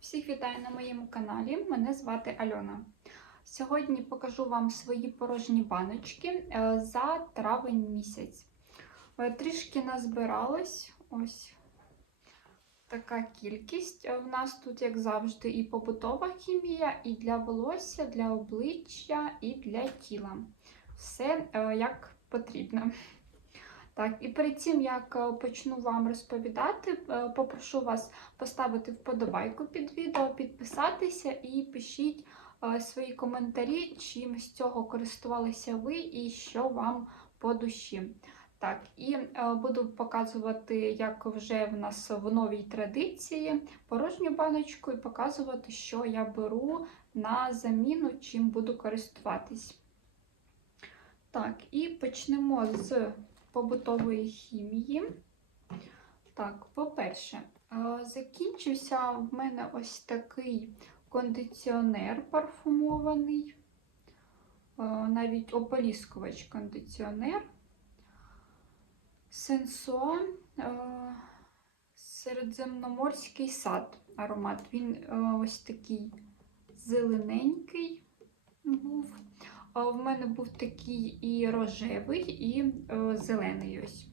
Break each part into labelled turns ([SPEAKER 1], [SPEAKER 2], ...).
[SPEAKER 1] Всіх вітаю на моєму каналі. Мене звати Альона. Сьогодні покажу вам свої порожні баночки е, за травень місяць. Е, Трішки назбиралось ось така кількість. Е, В нас тут, як завжди, і побутова хімія, і для волосся, для обличчя, і для тіла. Все е, як потрібно. Так, і перед тим, як е, почну вам розповідати, е, попрошу вас поставити вподобайку під відео, підписатися і пишіть е, свої коментарі, чим з цього користувалися ви і що вам по душі. Так, і буду показувати, як вже в нас в новій традиції порожню баночку, і показувати, що я беру на заміну, чим буду користуватись. Так, і почнемо з побутової хімії. Так, по-перше, закінчився в мене ось такий кондиціонер парфумований, навіть ополіскувач кондиціонер. Сенсуа середземноморський сад аромат. Він ось такий зелененький був. В мене був такий і рожевий, і е, зелений ось.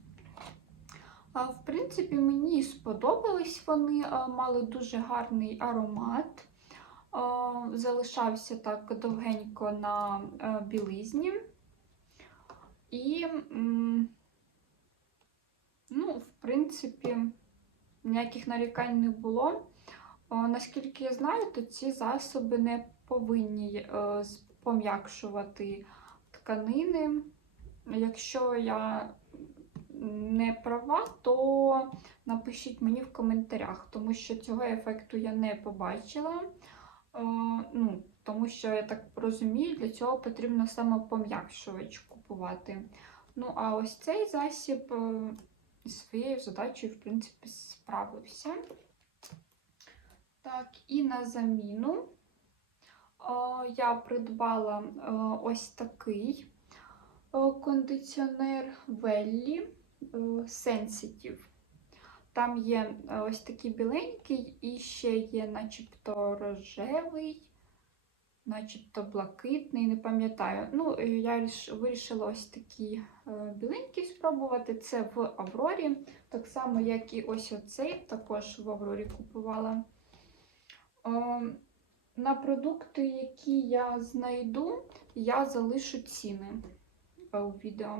[SPEAKER 1] В принципі, мені сподобались вони, мали дуже гарний аромат. Залишався так довгенько на е, білизні. І, ну, в принципі, ніяких нарікань не було. Наскільки я знаю, то ці засоби не повинні е, пом'якшувати тканини. Якщо я не права, то напишіть мені в коментарях, тому що цього ефекту я не побачила. Е, ну, тому що, я так розумію, для цього потрібно саме пом'якшувач купувати. Ну, а ось цей засіб е, своєю задачею, в принципі, справився. Так, і на заміну я придбала е, ось такий е, кондиціонер Веллі Sensitive. Там є е, ось такий біленький і ще є начебто рожевий, начебто блакитний, не пам'ятаю. Ну, е, я вирішила ось такий е, біленький спробувати. Це в Аврорі, так само, як і ось оцей, також в Аврорі купувала. На продукти, які я знайду, я залишу ціни е, у відео.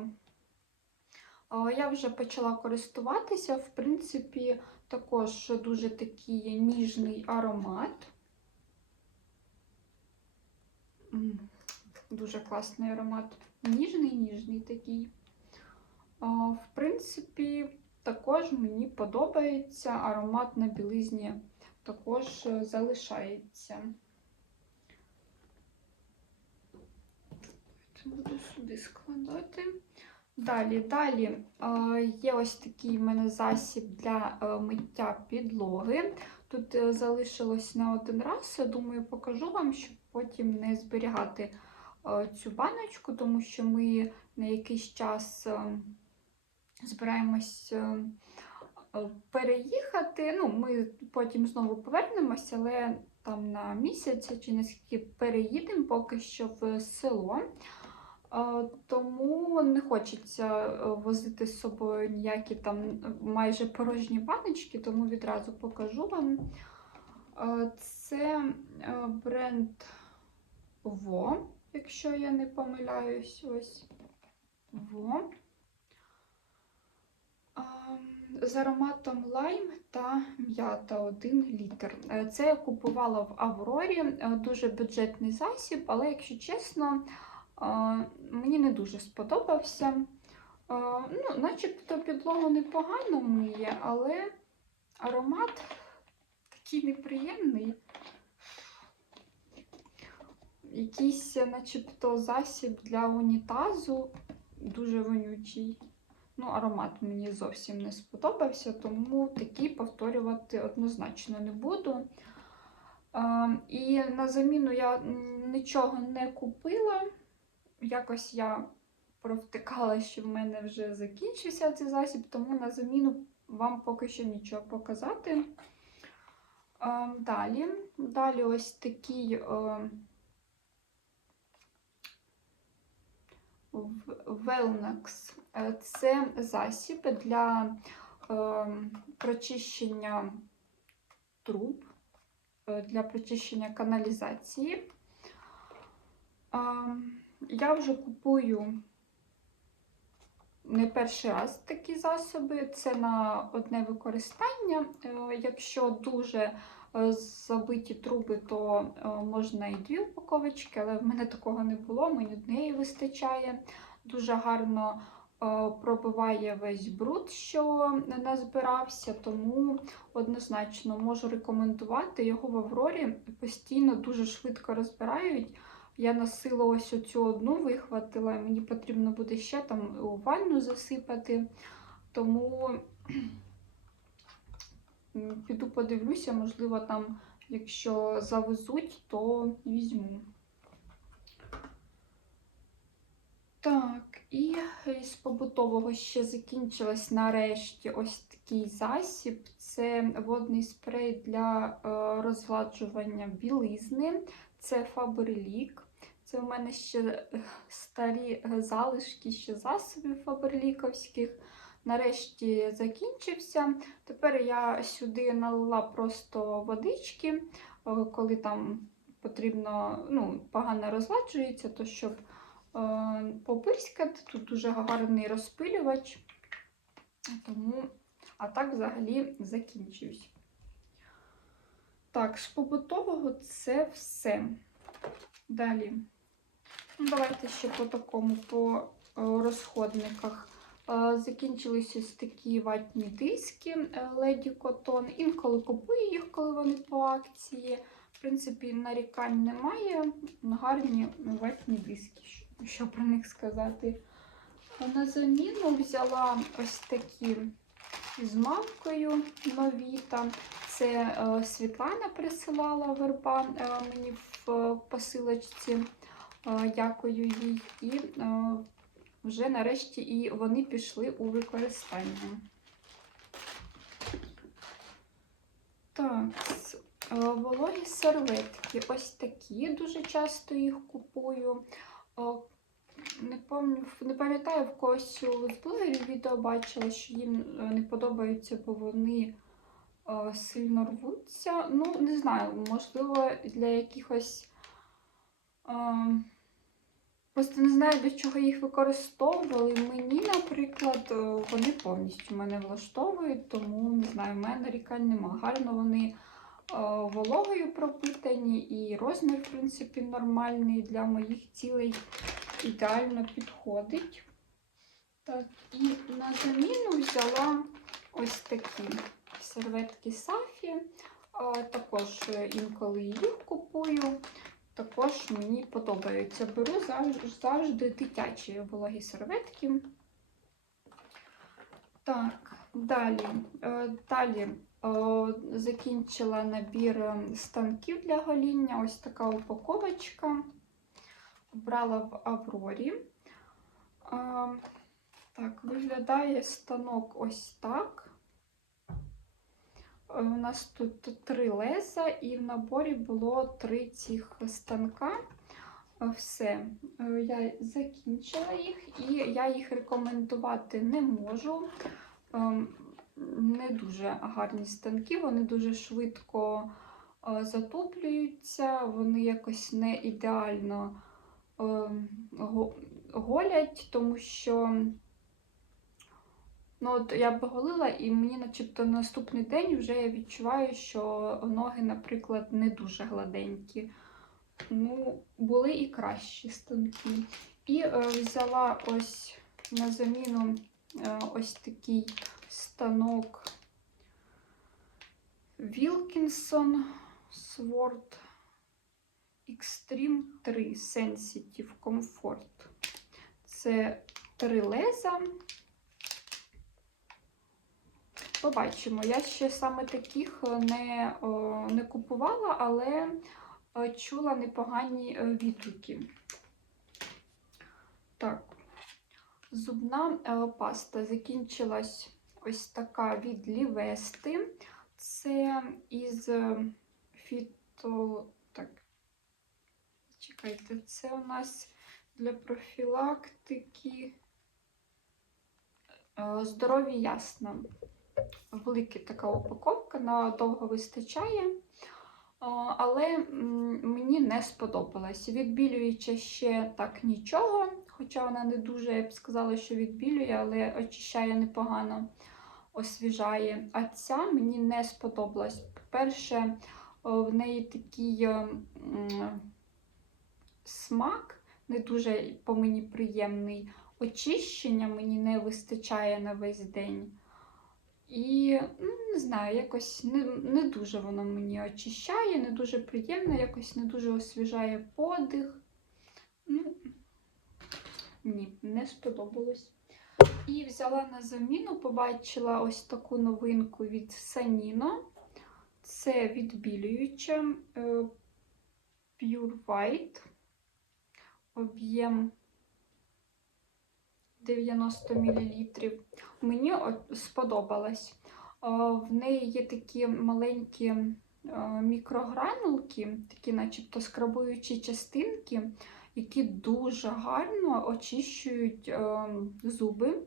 [SPEAKER 1] Е, Я вже почала користуватися. В принципі, також дуже такий ніжний аромат. Дуже класний аромат. Ніжний, ніжний такий. Е, В принципі, також мені подобається аромат на білизні також залишається. Буду сюди складати. Далі, далі е, є ось такий в мене засіб для е, миття підлоги. Тут е, залишилось на один раз. я Думаю, покажу вам, щоб потім не зберігати цю баночку, тому що ми на якийсь час збираємось переїхати. Ну, ми потім знову повернемося, але там на місяць чи наскільки переїдемо поки що в село. Е, Тому не хочеться е, возити з собою ніякі там майже порожні баночки, тому відразу покажу вам. Е, Це е, бренд Во, якщо я не помиляюсь, ось Во. З ароматом лайм та м'ята 1 літр. Е, Це я купувала в Аврорі, е, дуже бюджетний засіб, але, якщо чесно, е, мені не дуже сподобався. Ну, начебто підлогу непогано миє, але аромат такий неприємний. Якийсь, начебто, засіб для унітазу, дуже вонючий. Ну, аромат мені зовсім не сподобався, тому такий повторювати однозначно не буду. І на заміну я нічого не купила. Якось я провтикала, що в мене вже закінчився цей засіб, тому на заміну вам поки що нічого показати. Е, Далі, далі ось такий е, Wellnex. Е, Це засіб для е, прочищення труб, е, для прочищення каналізації. Я вже купую не перший раз такі засоби. Це на одне використання. Е, Якщо дуже е, забиті труби, то е, можна і дві упаковочки, але в мене такого не було, мені однієї вистачає. Дуже гарно пробиває весь бруд, що назбирався, тому однозначно можу рекомендувати. Його в Аврорі постійно дуже швидко розбирають. Я носила ось оцю одну, вихватила, і мені потрібно буде ще там у ванну засипати. Тому піду подивлюся, можливо, там, якщо завезуть, то візьму. Так, і з побутового ще закінчилось нарешті ось такий засіб. Це водний спрей для е, розгладжування білизни. Це Faberlic. Це в мене ще е, старі е, залишки ще засобів фаберліковських. Нарешті закінчився. Тепер я сюди налила просто водички, е, коли там потрібно, ну, погано розладжується, то щоб попирскати. Тут дуже гарний розпилювач. Тому, а так взагалі закінчився. Так, з побутового це все. Далі. Ну, Давайте ще по такому, по е, розходниках. Е, Закінчились ось такі ватні диски е, Lady Cotton. Інколи купую їх, коли вони по акції. В принципі, нарікань немає. Гарні ватні диски. Що- про них сказати? На заміну взяла ось такі з мавкою нові. Там це Світлана присилала верба мені в посилочці. Е, дякую їй. І е, вже нарешті і вони пішли у використання. Так, е, вологі серветки. Ось такі. Дуже часто їх купую. Не пам'ятаю, в когось з блогерів відео бачила, що їм не подобаються, бо вони сильно рвуться. Ну, не знаю, можливо, для якихось. Просто не знаю, для чого їх використовували. Мені, наприклад, е, вони повністю мене влаштовують, тому не знаю, в мене нарікань нема. Гарно вони е, вологою пропитані, і розмір, в принципі, нормальний для моїх цілей ідеально підходить. Так, і на заміну взяла ось такі серветки Сафі. Також е, інколи їх купую. Також мені подобаються. Беру завжди, завжди дитячі вологі серветки. Так, далі. Е, Далі е, закінчила набір е, станків для гоління. Ось така упаковочка. Брала в Аврорі. Так, виглядає станок ось так. Е, У нас тут три леза, і в наборі було три цих станка. Е, Все, Е, я закінчила їх, і я їх рекомендувати не можу. Не дуже гарні станки, вони дуже швидко затоплюються, вони якось не ідеально голять, тому що Ну, от я поголила, і мені, начебто, на наступний день вже я відчуваю, що ноги, наприклад, не дуже гладенькі. Ну, були і кращі станки. І е, взяла ось на заміну е, ось такий станок Wilkinson Sword Extreme 3 Sensitive Comfort. Це три леза. Побачимо. Я ще саме таких не, о, не купувала, але е, чула непогані е, відгуки. Так, зубна е, паста закінчилась ось така від Лівести. Це із е, фіто. Так. Чекайте, це у нас для профілактики. Е, Здоров'я ясно. Велика така упаковка, надовго вистачає. Але мені не сподобалось. Відбілюючи ще так нічого, хоча вона не дуже, я б сказала, що відбілює, але очищає непогано, освіжає. А ця мені не сподобалась. По-перше, в неї такий е, смак не дуже по мені приємний. Очищення мені не вистачає на весь день. І ну, не знаю, якось не, не дуже воно мені очищає, не дуже приємно, якось не дуже освіжає подих. Ну, ні, не сподобалось. І взяла на заміну, побачила ось таку новинку від Sanino. Це відбілююче Pure White. Об'єм 90 мл. Мені сподобалось. В неї є такі маленькі а, мікрогранулки, такі, начебто, скрабуючі частинки, які дуже гарно очищують зуби.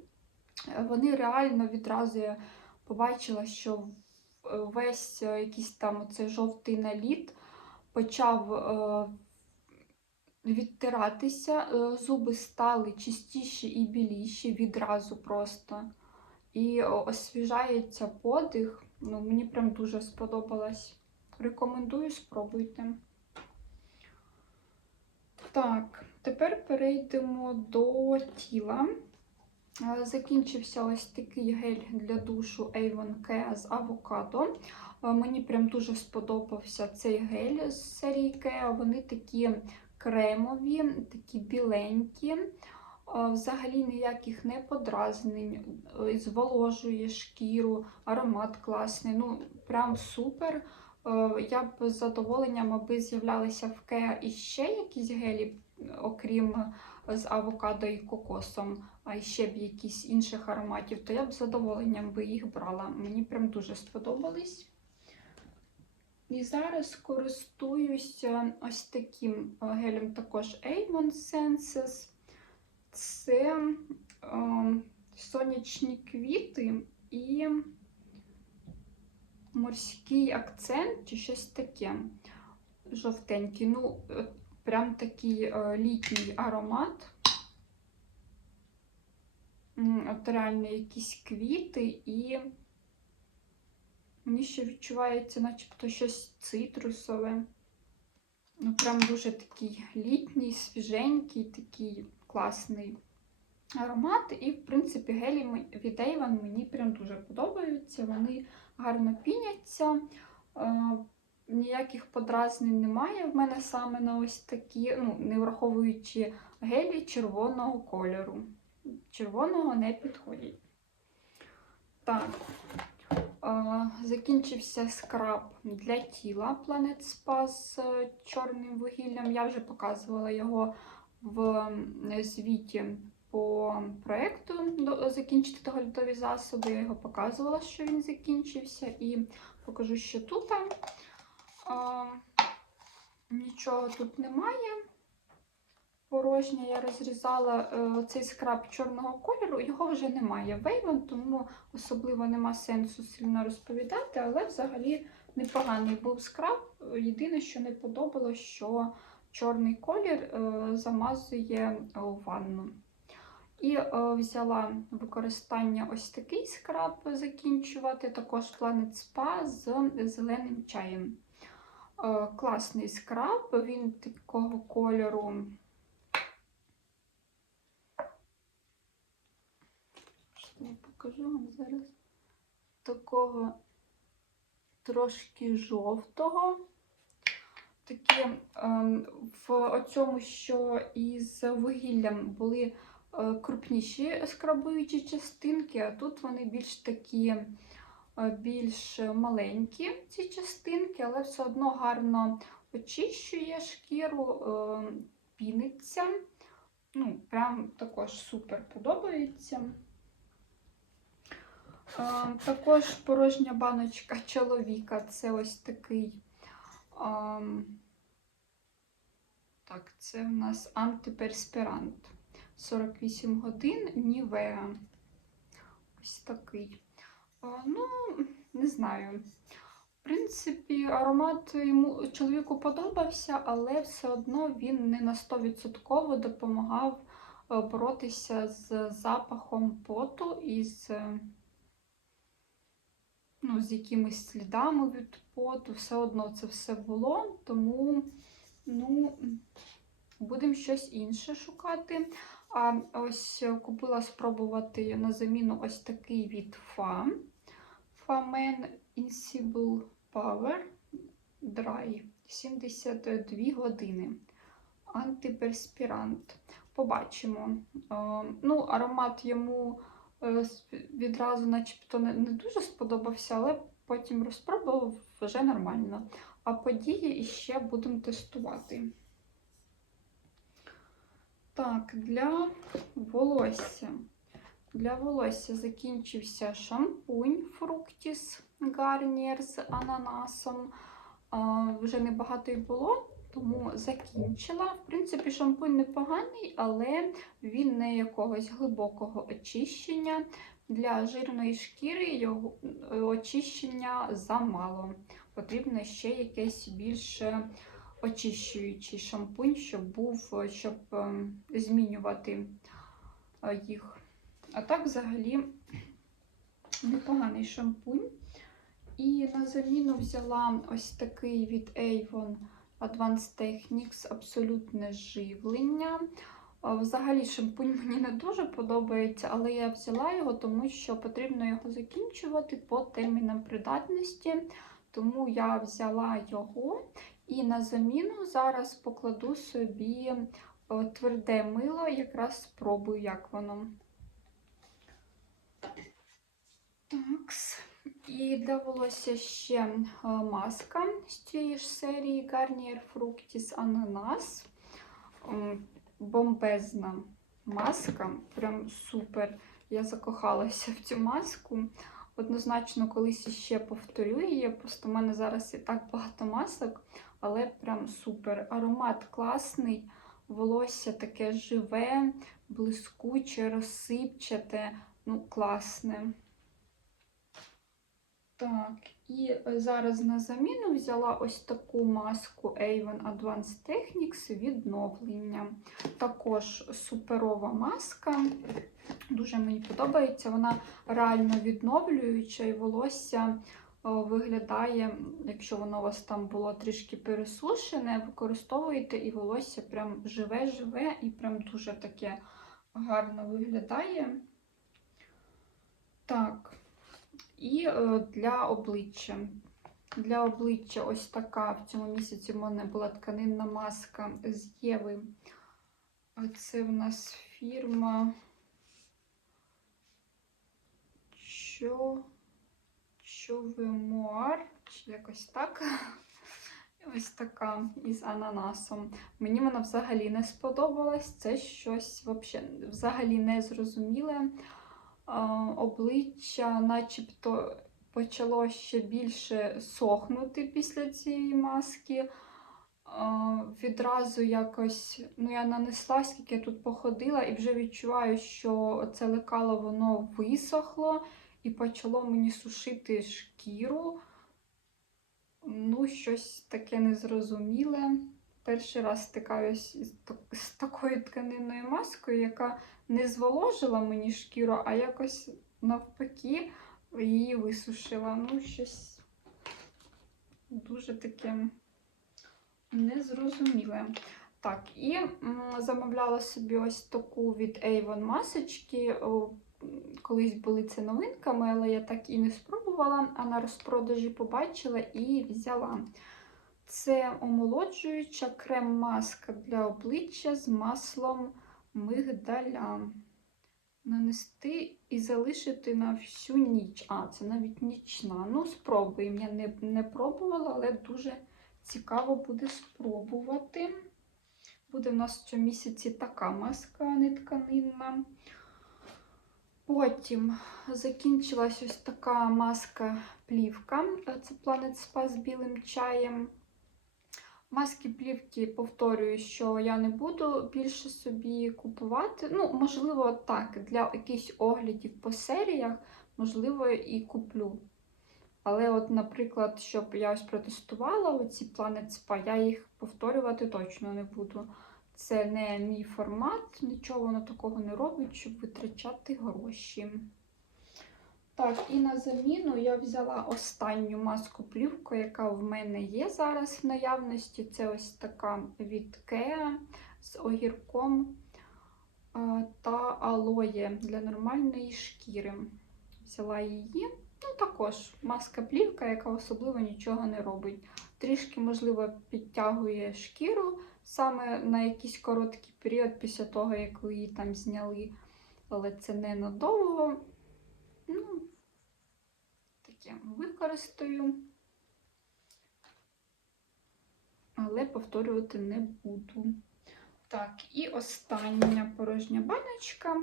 [SPEAKER 1] Е, Вони реально відразу я побачила, що весь е, якийсь там оцей жовтий наліт почав е, відтиратися, е, зуби стали чистіші і біліші відразу просто. І освіжається подих. Ну, мені прям дуже сподобалось. Рекомендую, спробуйте. Так, тепер перейдемо до тіла. Е, Закінчився ось такий гель для душу Avon Kea з авокадо. Е, Мені прям дуже сподобався цей гель з серії Kea. Вони такі кремові, такі біленькі. Е, Взагалі ніяких не подразнень, е, зволожує шкіру, аромат класний. Ну, прям супер. Е, Я б з задоволенням, аби з'являлися в Кеа іще якісь гелі, окрім з авокадо і кокосом, а ще б якісь інших ароматів, то я б з задоволенням би їх брала. Мені прям дуже сподобались. І зараз користуюся ось таким е, гелем також Avon Senses. Це е, сонячні квіти і морський акцент чи щось таке жовтенький. Ну, е, прям такий е, літній аромат. От реально якісь квіти і мені ще відчувається, начебто щось цитрусове. Ну, прям дуже такий літній, свіженький, такий класний аромат. І, в принципі, гелі від Avon мені прям дуже подобаються. Вони гарно піняться. Е, ніяких подразнень немає в мене саме на ось такі, ну, не враховуючи гелі червоного кольору. Червоного не підходять. Так. Закінчився скраб для тіла Planet Spa з чорним вугіллям. Я вже показувала його в звіті по проєкту закінчити доглядові засоби. Я його показувала, що він закінчився, і покажу ще тут. Нічого тут немає. Порожня я розрізала е, цей скраб чорного кольору, його вже немає в Avon, тому особливо нема сенсу сильно розповідати, але взагалі непоганий був скраб. Єдине, що не подобалось, що чорний колір е, замазує е, ванну. І е, взяла використання ось такий скраб закінчувати, також Planet Spa з зеленим чаєм. Е, Класний скраб, він такого кольору. Що я покажу вам зараз такого трошки жовтого. Такі ем, в цьому, що із вугіллям були е, крупніші скрабуючі частинки, а тут вони більш такі е, більш маленькі, ці частинки, але все одно гарно очищує шкіру, е, піниться. Ну, прям також супер подобається. Е, Також порожня баночка чоловіка. Це ось такий. ам, Так, це в нас антиперспірант. 48 годин Нівеа. Ось такий. А, Ну, не знаю. В принципі, аромат йому чоловіку подобався, але все одно він не на 100% допомагав е, боротися з запахом поту і з, е, ну, з якимись слідами від поту. Все одно це все було, тому ну, будемо щось інше шукати. А ось купила спробувати на заміну ось такий від FA. Famen Invincible Power Dry 72 години. Антиперспірант. Побачимо. Е, Ну, аромат йому відразу начебто не, дуже сподобався, але потім розпробував вже нормально. А події іще будемо тестувати. Так, для волосся. Для волосся закінчився шампунь Fructis Garnier з ананасом. Вже небагато й було, тому закінчила. В принципі, шампунь непоганий, але він не якогось глибокого очищення. Для жирної шкіри його е, очищення замало. Потрібно ще якесь більш очищуючий шампунь, щоб був, е, щоб ем, змінювати е, їх. А так, взагалі, непоганий шампунь. І на заміну взяла ось такий від Avon Advanced Techniques абсолютне живлення. Взагалі шампунь мені не дуже подобається, але я взяла його, тому що потрібно його закінчувати по термінам придатності. Тому я взяла його і на заміну зараз покладу собі е, тверде мило, якраз спробую, як воно. Такс. І для ще е, маска з цієї ж серії Garnier Fructis Ananas. Бомбезна маска, прям супер. Я закохалася в цю маску. Однозначно, колись іще повторю її. Просто в мене зараз і так багато масок, але прям супер. Аромат класний, волосся таке живе, блискуче, розсипчате, ну, класне. Так, і е, зараз на заміну взяла ось таку маску Avon Advanced Techniques відновлення. Також суперова маска. Дуже мені подобається. Вона реально відновлююча і волосся виглядає, якщо воно у вас там було трішки пересушене, використовуєте і волосся прям живе-живе і прям дуже таке гарно виглядає. Так. І е, для обличчя. Для обличчя ось така в цьому місяці в мене була тканинна маска з Єви. Це в нас фірма. Що? Човемуар, чи якось так. Ось така із ананасом. Мені вона взагалі не сподобалась. Це щось взагалі не зрозуміле. Обличчя, начебто, почало ще більше сохнути після цієї маски. Відразу якось, ну я нанесла, скільки я тут походила, і вже відчуваю, що це лекало воно висохло і почало мені сушити шкіру. Ну, щось таке незрозуміле. Перший раз стикаюсь з такою тканинною маскою, яка не зволожила мені шкіру, а якось навпаки її висушила. Ну, щось дуже таке незрозуміле. Так, і замовляла собі ось таку від Avon масочки. Колись були це новинками, але я так і не спробувала, а на розпродажі побачила і взяла. Це омолоджуюча крем-маска для обличчя з маслом мигдаля. Нанести і залишити на всю ніч. А, це навіть нічна. Ну, спробуємо. Я не, не пробувала, але дуже цікаво буде спробувати. Буде в нас в місяці така маска, не тканинна. Потім закінчилась ось така маска плівка. Це Planet Spa з білим чаєм. Маски плівки, повторюю, що я не буду більше собі купувати. Ну, можливо, так, для якихось оглядів по серіях, можливо, і куплю. Але, от, наприклад, щоб я ось протестувала оці Planet Spa, я їх повторювати точно не буду. Це не мій формат, нічого воно такого не робить, щоб витрачати гроші. Так, і на заміну я взяла останню маску плівку, яка в мене є зараз в наявності. Це ось така від Kea з огірком е, та алоє для нормальної шкіри. Взяла її. Ну, також маска плівка, яка особливо нічого не робить. Трішки, можливо, підтягує шкіру саме на якийсь короткий період після того, як ви її там зняли. Але це не надовго. Ну, таке використаю. Але повторювати не буду. Так, і остання порожня баночка.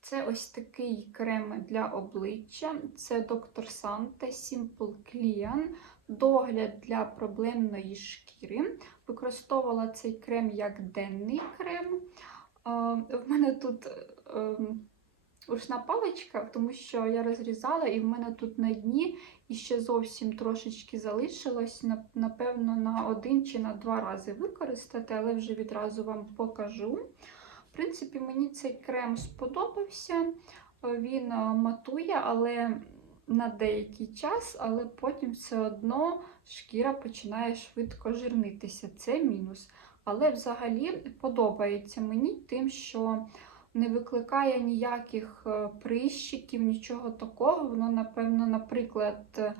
[SPEAKER 1] Це ось такий крем для обличчя. Це Dr. Sante Simple Clean. Догляд для проблемної шкіри. Використовувала цей крем як денний крем. В мене тут ручна паличка, тому що я розрізала, і в мене тут на дні іще зовсім трошечки залишилось, напевно, на один чи на два рази використати, але вже відразу вам покажу. В принципі, мені цей крем сподобався. Він матує, але на деякий час, але потім все одно шкіра починає швидко жирнитися. Це мінус. Але взагалі подобається мені тим, що не викликає ніяких е, прищиків, нічого такого. Воно, напевно, наприклад,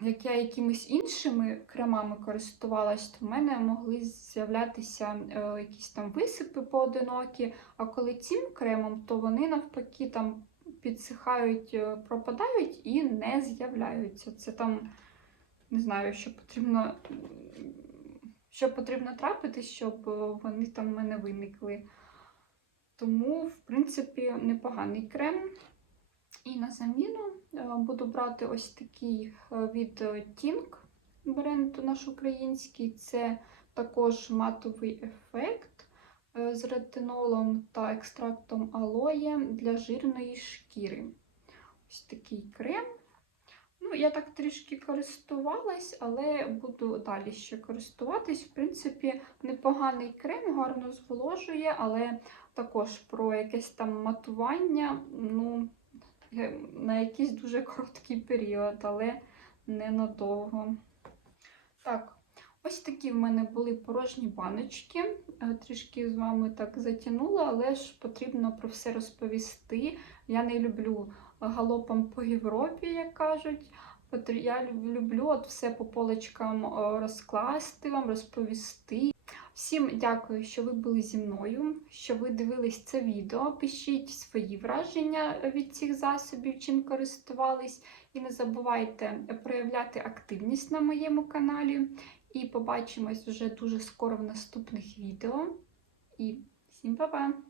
[SPEAKER 1] як я якимись іншими кремами користувалась, то в мене могли з'являтися е, якісь там висипи поодинокі, а коли цим кремом, то вони навпаки там підсихають, е, пропадають і не з'являються. Це там, не знаю, що потрібно що потрібно трапити, щоб е, вони там в мене виникли. Тому, в принципі, непоганий крем. І на заміну е, буду брати ось такий від Tink бренд наш український. Це також матовий ефект. Е, з ретинолом та екстрактом алоє для жирної шкіри. Ось такий крем. Ну, Я так трішки користувалась, але буду далі ще користуватись. В принципі, непоганий крем, гарно зволожує, але також про якесь там матування ну, на якийсь дуже короткий період, але ненадовго. Так, Ось такі в мене були порожні баночки. Е, трішки з вами так затягнула, але ж потрібно про все розповісти. Я не люблю галопом по Європі, як кажуть. Я люблю от все по полочкам розкласти, вам розповісти. Всім дякую, що ви були зі мною, що ви дивились це відео. Пишіть свої враження від цих засобів, чим користувались. І не забувайте проявляти активність на моєму каналі. І побачимось вже дуже скоро в наступних відео. І всім па-па!